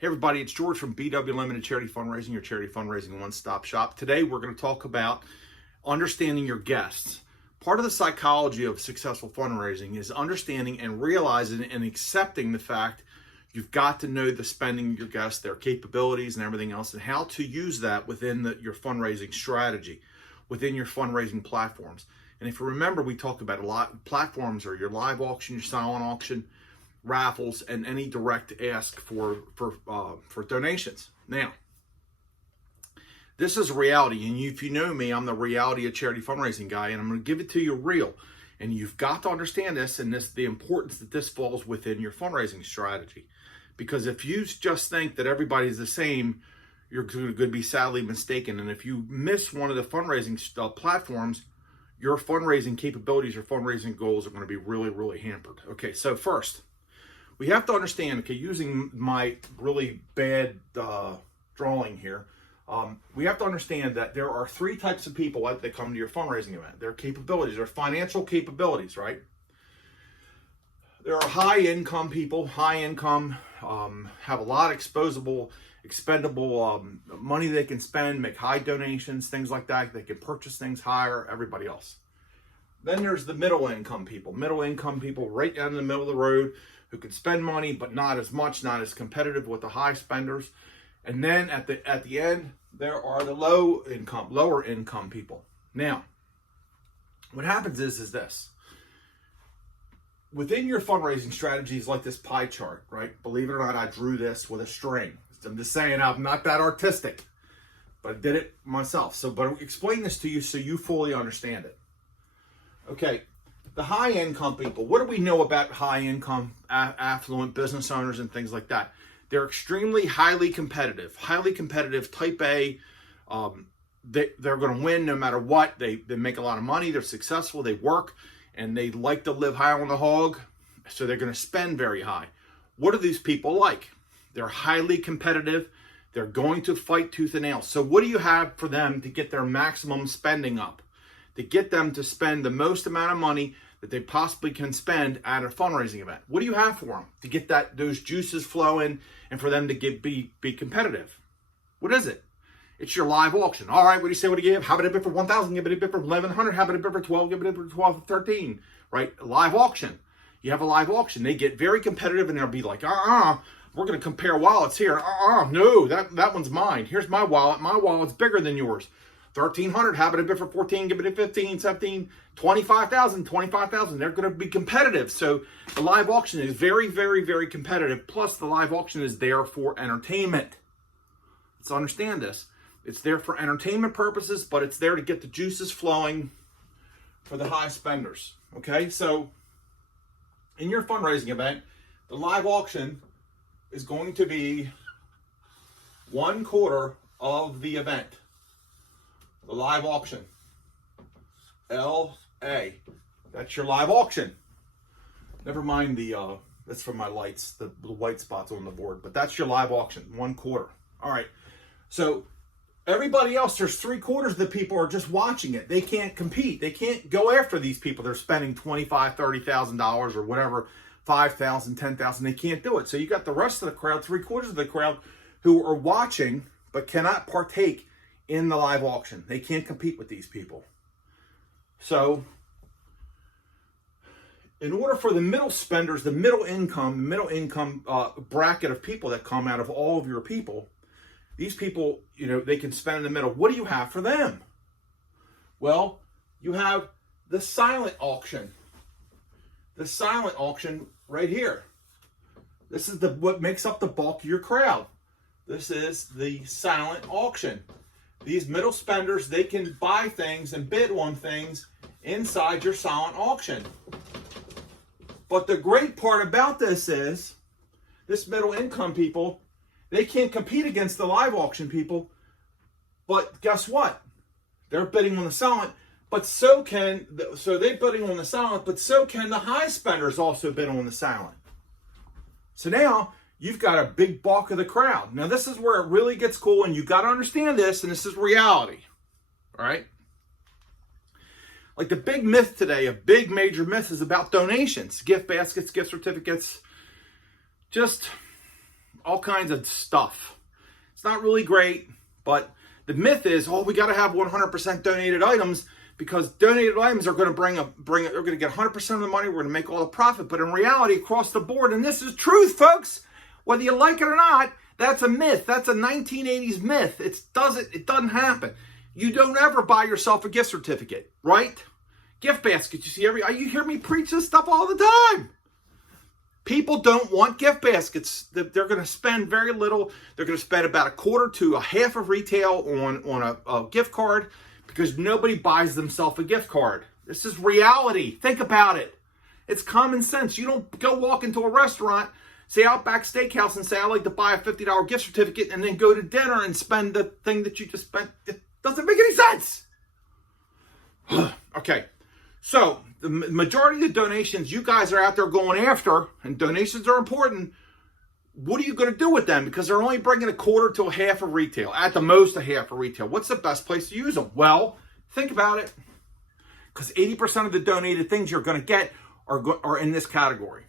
Hey everybody, it's George from BW Limited Charity Fundraising, your charity fundraising one-stop shop. Today we're going to talk about understanding your guests. Part of the psychology of successful fundraising is understanding and realizing and accepting the fact you've got to know the spending of your guests, their capabilities and everything else, and how to use that within your fundraising strategy, within your fundraising platforms. And if you remember, we talked about a lot platforms are your live auction, your silent auction, raffles, and any direct ask for donations. Now, this is reality, and if you know me, I'm the reality of charity fundraising guy, and I'm going to give it to you real. And you've got to understand this, and the importance that this falls within your fundraising strategy. Because if you just think that everybody's the same, you're going to be sadly mistaken. And if you miss one of the fundraising platforms, your fundraising capabilities or fundraising goals are going to be really, really hampered. Okay, so first, we have to understand, okay, using my really bad drawing here, we have to understand that there are three types of people that come to your fundraising event. Their capabilities, their financial capabilities, right? There are high-income people, high-income, have a lot of expendable money they can spend, make high donations, things like that. They can purchase things higher, everybody else. Then there's the middle-income people right down in the middle of the road, who can spend money, but not as much, not as competitive with the high spenders. And then at the end, there are the lower income people. Now, what happens is this. Within your fundraising strategies, like this pie chart, right? Believe it or not, I drew this with a string. I'm just saying, I'm not that artistic, but I did it myself. But I'll explain this to you so you fully understand it. Okay. The high-income people, what do we know about high-income, affluent business owners and things like that? They're extremely highly competitive, type A. They're going to win no matter what. They make a lot of money. They're successful. They work, and they like to live high on the hog, so they're going to spend very high. What are these people like? They're highly competitive. They're going to fight tooth and nail. So what do you have for them to get their maximum spending up? To get them to spend the most amount of money that they possibly can spend at a fundraising event. What do you have for them to get those juices flowing and for them to be competitive? What is it? It's your live auction. All right, what do you say? What do you give? How about a bid for 1,000? Give it a bid for 1,100. How about a bid for 12? Give it a bid for 12, 13. Right? Live auction. You have a live auction. They get very competitive and they'll be like, we're going to compare wallets here. No, that one's mine. Here's my wallet. My wallet's bigger than yours. 1,300, have it a bid for 14, give it a 15, 17, 25,000. They're going to be competitive. So the live auction is very, very, very competitive. Plus the live auction is there for entertainment. Let's understand this. It's there for entertainment purposes, but it's there to get the juices flowing for the high spenders. Okay, so in your fundraising event, the live auction is going to be 1/4 of the event. The live auction, LA, that's your live auction. Never mind that's from my lights, the white spots on the board, but that's your live auction, 1/4. All right, so everybody else, there's 3/4 of the people are just watching it. They can't compete. They can't go after these people. They're spending $25,000, $30,000 or whatever, $5,000, $10,000. They can't do it. So you got the rest of the crowd, 3/4 of the crowd who are watching but cannot partake in the live auction. They can't compete with these people. So in order for the middle spenders, the middle income bracket of people that come out of all of your people, these people, they can spend in the middle. What do you have for them? Well, you have the silent auction. The silent auction right here. This is what makes up the bulk of your crowd. This is the silent auction. These middle spenders, they can buy things and bid on things inside your silent auction. But the great part about this is, this middle income people, they can't compete against the live auction people. But guess what? They're bidding on the silent, but so they're bidding on the silent, but so can the high spenders also bid on the silent. So now, you've got a big bulk of the crowd. Now, this is where it really gets cool, and you've got to understand this, and this is reality. All right? Like the big myth today, a big major myth is about donations, gift baskets, gift certificates, just all kinds of stuff. It's not really great, but the myth is, oh, we got to have 100% donated items because donated items are going to they're going to get 100% of the money. We're going to make all the profit. But in reality, across the board, and this is truth, folks, whether you like it or not, that's a myth. That's a 1980s myth. It doesn't happen. You don't ever buy yourself a gift certificate, right? Gift baskets. You hear me preach this stuff all the time. People don't want gift baskets. They're going to spend very little. They're going to spend about a quarter to a half of retail on a gift card because nobody buys themselves a gift card. This is reality. Think about it. It's common sense. You don't go walk into a restaurant, say Outback Steakhouse, and say, I'd like to buy a $50 gift certificate, and then go to dinner and spend the thing that you just spent. It doesn't make any sense. Okay. So, the majority of the donations you guys are out there going after, and donations are important, what are you going to do with them? Because they're only bringing a quarter to a half of retail, at the most a half of retail. What's the best place to use them? Well, think about it. Because 80% of the donated things you're going to get are in this category.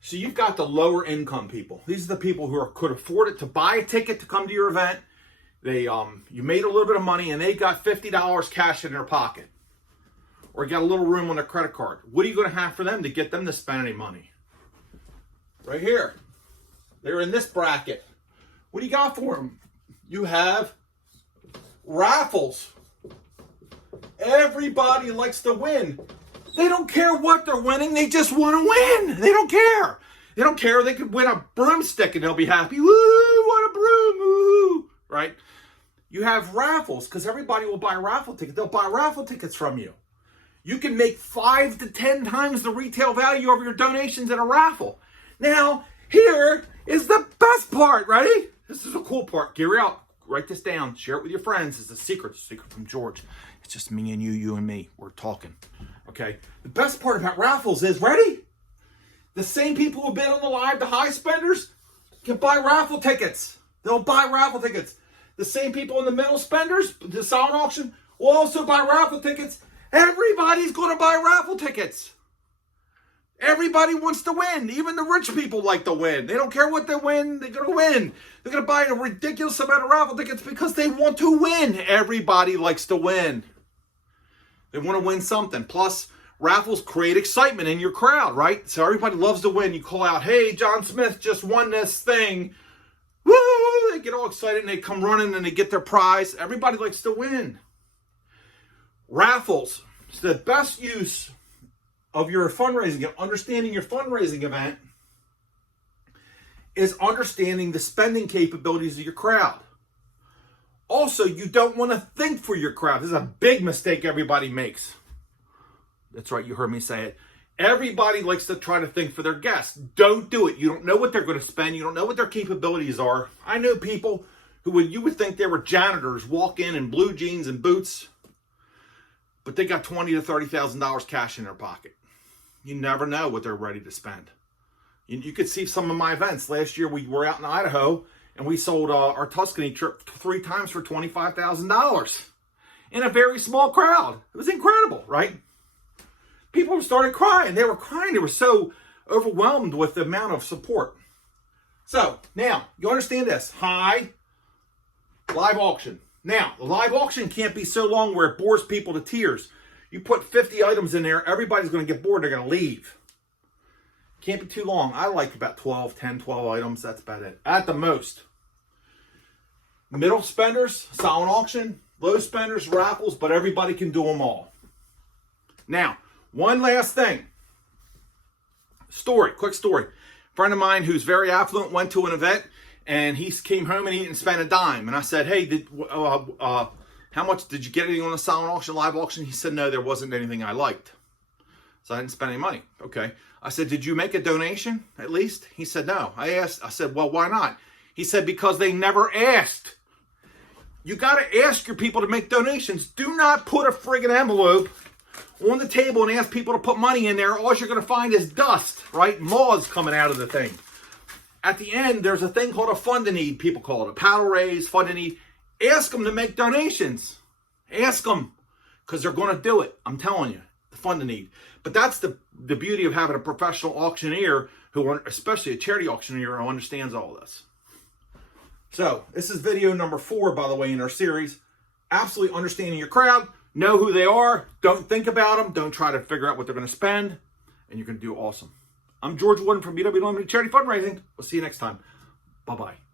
So you've got the lower income people. These are the people who could afford it to buy a ticket to come to your event. You made a little bit of money and they got $50 cash in their pocket. Or you got a little room on their credit card. What are you going to have for them to get them to spend any money? Right here. They're in this bracket. What do you got for them? You have raffles. Everybody likes to win. They don't care what they're winning. They just want to win. They don't care. They don't care. They could win a broomstick and they'll be happy. Woo, what a broom. Woo. Right? You have raffles because everybody will buy raffle tickets. They'll buy raffle tickets from you. You can make 5 to 10 times the retail value of your donations in a raffle. Now, here is the best part. Ready? This is the cool part. Gear out. Write this down. Share it with your friends. It's a secret. It's a secret from George. It's just me and you and me. We're talking. Okay? The best part about raffles is, ready? The same people who bid on the live, the high spenders, can buy raffle tickets. They'll buy raffle tickets. The same people in the middle spenders, the silent auction, will also buy raffle tickets. Everybody's going to buy raffle tickets. Everybody wants to win. Even the rich people like to win. They don't care what they win. They're going to win. They're going to buy a ridiculous amount of raffle tickets because they want to win. Everybody likes to win. They want to win something. Plus, raffles create excitement in your crowd, right? So everybody loves to win. You call out, hey, John Smith just won this thing. Woo! They get all excited and they come running and they get their prize. Everybody likes to win. Raffles. It's the best use of your fundraising, understanding your fundraising event is understanding the spending capabilities of your crowd. Also, you don't want to think for your crowd. This is a big mistake everybody makes. That's right, you heard me say it. Everybody likes to try to think for their guests. Don't do it. You don't know what they're going to spend. You don't know what their capabilities are. I know people who you would think they were janitors walk in blue jeans and boots, but they got $20,000 to $30,000 cash in their pocket. You never know what they're ready to spend. You could see some of my events. Last year we were out in Idaho and we sold our Tuscany trip 3 times for $25,000 in a very small crowd. It was incredible, right? People started crying. They were crying. They were so overwhelmed with the amount of support. So, now, you understand this. Live auction. Now, the live auction can't be so long where it bores people to tears. You put 50 items in there, everybody's going to get bored. They're going to leave. Can't be too long. I like about 12 items. That's about it. At the most. Middle spenders, silent auction. Low spenders, raffles, but everybody can do them all. Now, one last thing. Quick story. A friend of mine who's very affluent went to an event and he came home and he didn't spend a dime. And I said, hey, how much did you get anything on the silent auction, live auction? He said, no, there wasn't anything I liked. So I didn't spend any money. Okay. I said, did you make a donation at least? He said, no. I said, well, why not? He said, because they never asked. You got to ask your people to make donations. Do not put a friggin' envelope on the table and ask people to put money in there. All you're going to find is dust, right? Moths coming out of the thing. At the end, there's a thing called a fund a need. People call it a paddle raise, fund a need. Ask them to make donations. Ask them because they're going to do it. I'm telling you, the fund a need. But that's the beauty of having a professional auctioneer especially a charity auctioneer who understands all this. So this is video number 4, by the way, in our series. Absolutely understanding your crowd. Know who they are. Don't think about them. Don't try to figure out what they're going to spend. And you're going to do awesome. I'm George Wooden from BW Limited Charity Fundraising. We'll see you next time. Bye-bye.